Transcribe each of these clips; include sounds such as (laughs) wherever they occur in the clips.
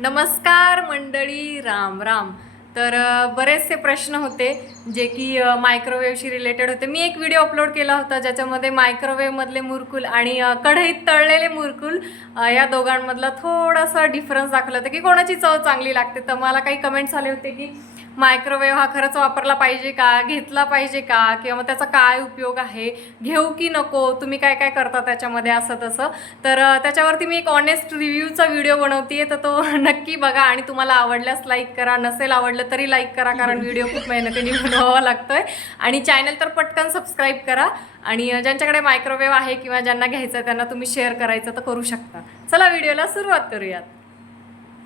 नमस्कार मंडळी राम राम. तर बरेचसे प्रश्न होते जे की मायक्रोवेवशी मायक्रोवेव्हशी रिलेटेड होते. मी एक व्हिडिओ अपलोड केला होता ज्याच्यामध्ये मायक्रोवेव्हमधले मुरकुल आणि कढईत तळलेले मुरकुल या दोघांमधला थोडासा डिफरन्स दाखवला होता की कोणाची चव चांगली लागते. तर मला काही कमेंट्स आले होते की मायक्रोवेव्ह हा खरंच वापरला पाहिजे का? घेतला पाहिजे का? किंवा मग त्याचा काय उपयोग आहे? घेऊ की नको? तुम्ही काय काय करता त्याच्यामध्ये असं तसं? तर त्याच्यावरती मी एक ऑनेस्ट रिव्ह्यूचा व्हिडिओ बनवते तर तो (laughs) नक्की बघा आणि तुम्हाला आवडल्यास लाईक करा. नसेल आवडलं तरी लाईक करा कारण व्हिडिओ खूप मेहनतीने बनवावा लागतोय. आणि चॅनल तर पटकन सबस्क्राईब करा. आणि ज्यांच्याकडे मायक्रोवेव्ह आहे किंवा ज्यांना घ्यायचं आहे त्यांना तुम्ही शेअर करायचं तर करू शकता. चला व्हिडिओला सुरुवात करूयात.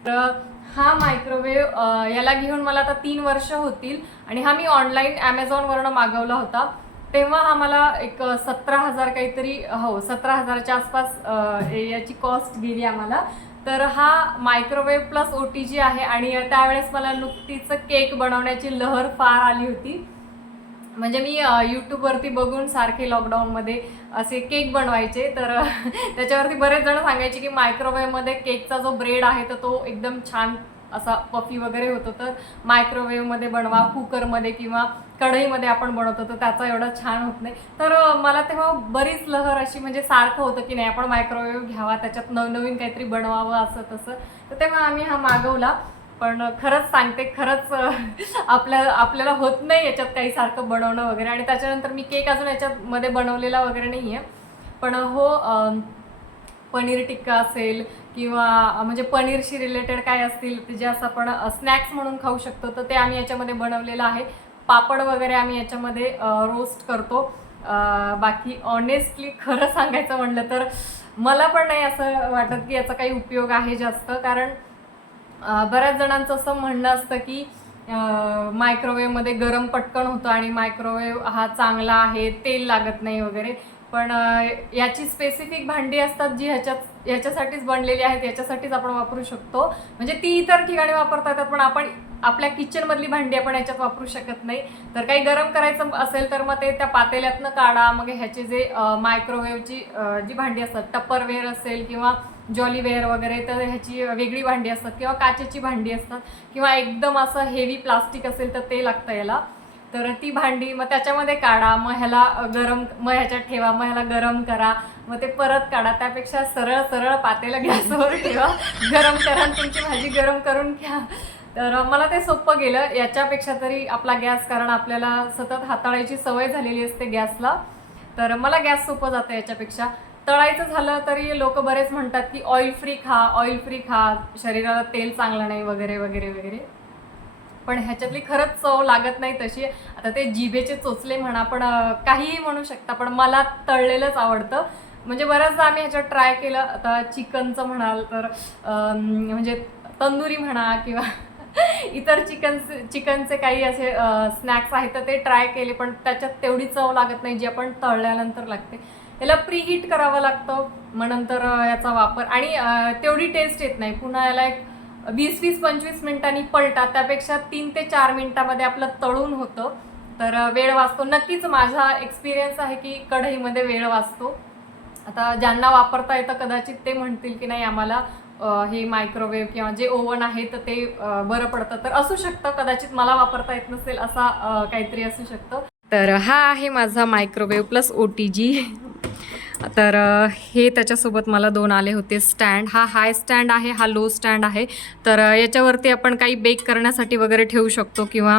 तर हा मायक्रोवेव्ह याला घेऊन मला आता तीन वर्ष होतील आणि हा मी ऑनलाईन ॲमेझॉनवरनं मागवला होता. तेव्हा हा मला एक सतरा हजार काहीतरी हो सतरा हजाराच्या आसपास याची कॉस्ट गेली आम्हाला. तर हा microwave plus O T G आहे आणि त्यावेळेस मला नुकतीच केक बनवण्याची लहर फार आली होती. म्हणजे मी यूट्यूबवरती बघून सारखे लॉकडाऊनमध्ये असे केक बनवायचे. तर (laughs) त्याच्यावरती बरेच जण सांगायचे की मायक्रोवेव्हमध्ये केकचा जो ब्रेड आहे तर तो एकदम छान असा पफी वगैरे होतो. तर मायक्रोवेव्हमध्ये बनवा कुकरमध्ये किंवा कढईमध्ये आपण बनवतो तर त्याचा एवढा छान होत नाही. तर मला तेव्हा बरीच लहर अशी म्हणजे सारखं होतं की नाही आपण मायक्रोवेव्ह घ्यावा त्याच्यात नवनवीन काहीतरी बनवावं असं तसं. तर तेव्हा आम्ही हा मागवला. पण खरंच सांगते खरंच आपल्या आपल्याला होत नाही याच्यात काही सारखं बनवणं वगैरे. आणि त्याच्यानंतर मी केक अजून याच्यामध्ये बनवलेला वगैरे नाही आहे पण हो पनीर टिक्का असेल किंवा म्हणजे पनीरशी रिलेटेड काय असतील ते जे असं आपण स्नॅक्स म्हणून खाऊ शकतो तर ते आम्ही याच्यामध्ये बनवलेलं आहे. पापड वगैरे आम्ही याच्यामध्ये रोस्ट करतो. बाकी ऑनेस्टली खरं सांगायचं म्हणलं तर मला पण नाही असं वाटत की याचा काही उपयोग आहे जास्त. कारण बऱ्याच जणांचं असं म्हणणं असतं की मायक्रोवेव्हमध्ये गरम पटकन होतं आणि मायक्रोवेव्ह हा चांगला आहे तेल लागत नाही वगैरे. पण याची स्पेसिफिक भांडी असतात जी ह्याच्यात ह्याच्यासाठीच बनलेली आहेत याच्यासाठीच आपण वापरू शकतो. म्हणजे ती इतर ठिकाणी वापरता येतात पण आपण आपल्या किचनमधली भांडी आपण याच्यात वापरू शकत नाही. तर काही गरम करायचं असेल तर मग ते त्या पातेल्यातनं काढा. मग ह्याचे जे मायक्रोवेव्हची जी भांडी असतात टप्परवेअर असेल किंवा जॉलीवेअर वगैरे तर ह्याची वेगळी भांडी असतात किंवा काचेची भांडी असतात किंवा एकदम असं हेवी प्लास्टिक असेल तर ते लागतं याला. तर ती भांडी मग त्याच्यामध्ये काढा मग ह्याला गरम मग ह्याच्यात ठेवा मग ह्याला गरम करा मग ते परत काढा. त्यापेक्षा सरळ सरळ पातेलं गॅसवर ठेवा. गरम करा तुमची भाजी गरम करून घ्या. तर मला ते सोपं गेलं. याच्यापेक्षा तरी आपला गॅस कारण आपल्याला सतत हाताळायची सवय झालेली असते गॅसला. तर मला गॅस सोपं जातं याच्यापेक्षा. तळायचं झालं तरी लोक बरेच म्हणतात की ऑइल फ्री खा ऑइल फ्री खा शरीराला तेल चांगलं नाही वगैरे वगैरे वगैरे. पण ह्याच्यातली खरंच चव लागत नाही तशी. आता ते जिभेचे चोचले म्हणा पण काहीही म्हणू शकता पण मला तळलेलंच आवडतं. म्हणजे बऱ्याचदा आम्ही ह्याच्यात ट्राय केलं. आता चिकनचं म्हणाल तर म्हणजे तंदुरी म्हणा किंवा (laughs) इतर चिकन चिकनचे काही असे स्नॅक्स आहेत तर ते ट्राय केले पण त्याच्यात तेवढी चव लागत नाही जी आपण तळल्यानंतर लागते. याला प्रीहीट करावं लागतं मग नंतर याचा वापर. आणि तेवढी टेस्ट येत नाही. पुन्हा याला एक वीस वीस पंचवीस मिनिटांनी पलटा. त्यापेक्षा तीन ते चार मिनिटामध्ये आपलं तळून होतं. तर वेळ वाचतो. नक्कीच माझा एक्सपिरियन्स आहे की कढईमध्ये वेळ वाचतो. आता ज्यांना वापरता येतं कदाचित ते म्हणतील की नाही आम्हाला हे मायक्रोवेव्ह किंवा जे ओव्हन आहे तर ते बरं पडतं. तर असू शकतं. कदाचित मला वापरता येत नसेल असा काहीतरी असू शकतं. तर हा आहे माझा microwave plus O T G तर हे त्याच्यासोबत मला दोन आले होते स्टँड. हा हाय स्टँड आहे हा लो स्टँड आहे. तर याच्यावरती आपण काही बेक करण्यासाठी वगैरे ठेवू शकतो किंवा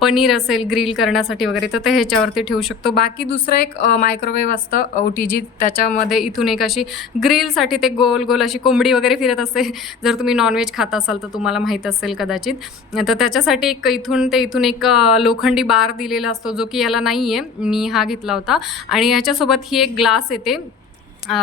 पनीर असेल ग्रिल करण्यासाठी वगैरे तर ते ह्याच्यावरती ठेवू शकतो. बाकी दुसरं एक मायक्रोवेव्ह असतं ओ टी जी. त्याच्यामध्ये इथून एक अशी ग्रिलसाठी ते गोल गोल अशी कोंबडी वगैरे फिरत असते. जर तुम्ही नॉनव्हेज खात असाल तर तुम्हाला माहीत असेल कदाचित. तर त्याच्यासाठी एक इथून ते इथून एक लोखंडी बार दिलेला असतो जो की याला नाही आहे मी हा घेतला होता. आणि याच्यासोबत ही एक ग्लास येते. येते.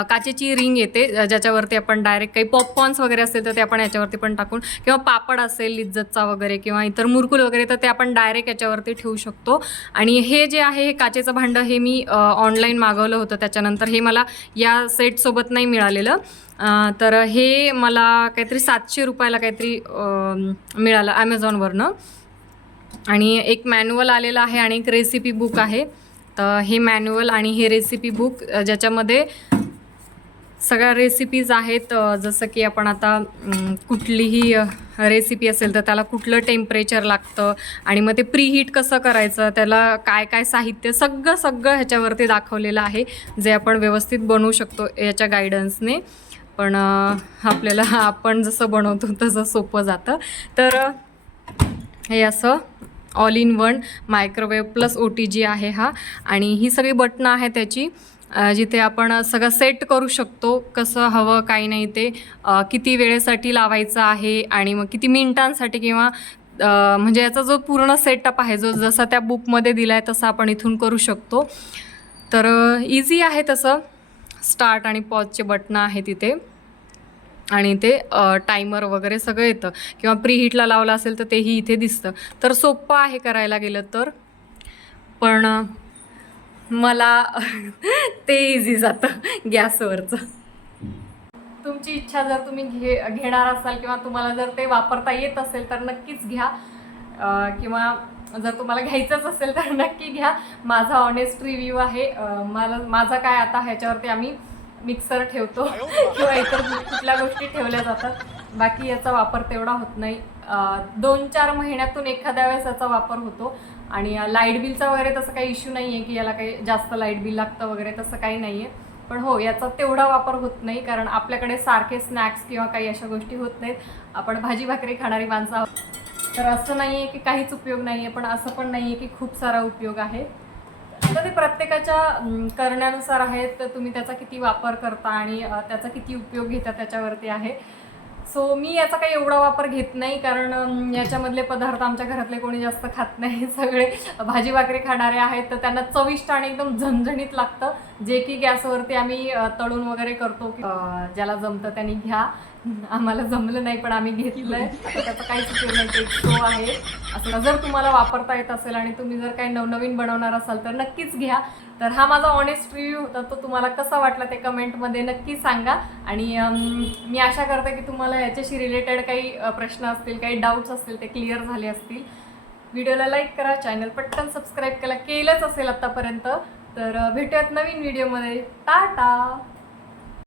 काचेची रिंग येते ज्याच्यावरती आपण डायरेक्ट काही पॉपकॉर्न्स वगैरे असेल तर ते आपण याच्यावरती पण टाकून किंवा पापड असेल लिज्जतचा वगैरे किंवा इतर मुरकुल वगैरे तर ते आपण डायरेक्ट याच्यावरती ठेवू शकतो. आणि हे जे आहे हे काचेचं भांडं हे मी ऑनलाईन मागवलं होतं. त्याच्यानंतर हे मला या सेटसोबत नाही मिळालेलं. तर हे मला काहीतरी सातशे रुपयाला काहीतरी मिळालं ॲमेझॉनवरनं आणि एक मॅन्युअल आलेलं आहे आणि एक रेसिपी बुक आहे. हे मॅन्युअल आणि हे रेसिपी बुक ज्याच्यामध्ये सगळ्या रेसिपीज आहेत. जसं की आपण आता कुठलीही रेसिपी असेल तर त्याला कुठलं टेम्परेचर लागतं आणि मग ते प्रीहीट कसं करायचं त्याला काय काय साहित्य सगळं सगळं ह्याच्यावरती दाखवलेलं आहे जे आपण व्यवस्थित बनवू शकतो याच्या गायडन्सने पण आपल्याला आपण जसं बनवतो तसं सोपं जातं. तर हे असं all in one microwave plus O T G आहे हा. आणि ही सगळी बटणं आहे त्याची जिथे आपण सगळं सेट करू शकतो कसं हवं काही नाही ते किती वेळेसाठी लावायचं आहे आणि मग किती मिनिटांसाठी किंवा म्हणजे याचा जो पूर्ण सेटअप आहे जो जसा त्या बुकमध्ये दिला आहे तसा आपण इथून करू शकतो. तर इझी आहे तसं. स्टार्ट आणि पॉजचे बटणं आहे तिथे आणि ते टायमर वगैरे सगळं येतं. किंवा प्रीहीटला लावलं असेल तर तेही इथे दिसतं. तर सोपं आहे करायला गेलं तर. पण मला (laughs) ते इझी जातं गॅसवरचं. तुमची इच्छा जर तुम्ही घे घेणार असाल किंवा तुम्हाला जर ते वापरता येत असेल तर नक्कीच घ्या. किंवा जर तुम्हाला घ्यायचंच असेल तर नक्की घ्या. माझा ऑनेस्ट रिव्ह्यू आहे. मला माझा काय आता ह्याच्यावरती आम्ही मिक्सर ठेवतो किंवा इतर कुठल्या गोष्टी ठेवल्या जातात. बाकी याचा वापर तेवढा होत नाही. दोन चार महिन्यातून एखाद्या वेळेस याचा वापर होतो. आणि लाइट बिलचा वगैरे तसं काही इश्यू नाही आहे की याला काही जास्त लाइट बिल लागतं वगैरे तसं काही नाही आहे पण हो याचा तेवढा वापर होत नाही कारण आपल्याकडे सारखे स्नॅक्स किंवा काही अशा गोष्टी होत नाहीत. आपण भाजी भाकरी खाणारी माणसं आहोत. तर असं नाही आहे की काहीच उपयोग नाही आहे पण असं पण नाही आहे की खूप सारा उपयोग आहे. तर ते प्रत्येकाच्या करण्यानुसार आहे तर तुम्ही त्याचा किती वापर करता आणि त्याचा किती उपयोग घेता त्याच्यावरती आहे. सो मी याचा काही एवढा वापर घेत नाही कारण याच्यामधले पदार्थ आमच्या घरातले कोणी जास्त खात नाही. (laughs) सगळे भाजी भाकरी खाणारे आहेत. तर त्यांना चविष्ट आणि एकदम झणझणीत लागतं. जे की गॅसवरती आम्ही तळून वगैरे करतो. ज्याला जमतं त्यांनी घ्या. आम्हाला जमलं नाही पण आम्ही घेतलंय. आता त्याचा काहीच उपयोग नाही ते शो आहे. असं जर तुम्हाला वापरता येत असेल आणि तुम्ही जर काही नवनवीन बनवणार असाल तर नक्कीच घ्या. तर हा माझा ऑनेस्ट रिव्ह्यू होता. तो तुम्हाला कसा वाटला ते कमेंटमध्ये नक्की सांगा. आणि मी आशा करते की तुम्हाला याच्याशी रिलेटेड काही प्रश्न असतील काही डाऊट्स असतील ते क्लिअर झाले असतील. व्हिडिओला लाईक करा चॅनल पटकन सबस्क्राईब केला केलंच असेल आत्तापर्यंत तर भेटूयात नवीन व्हिडिओमध्ये टाटा!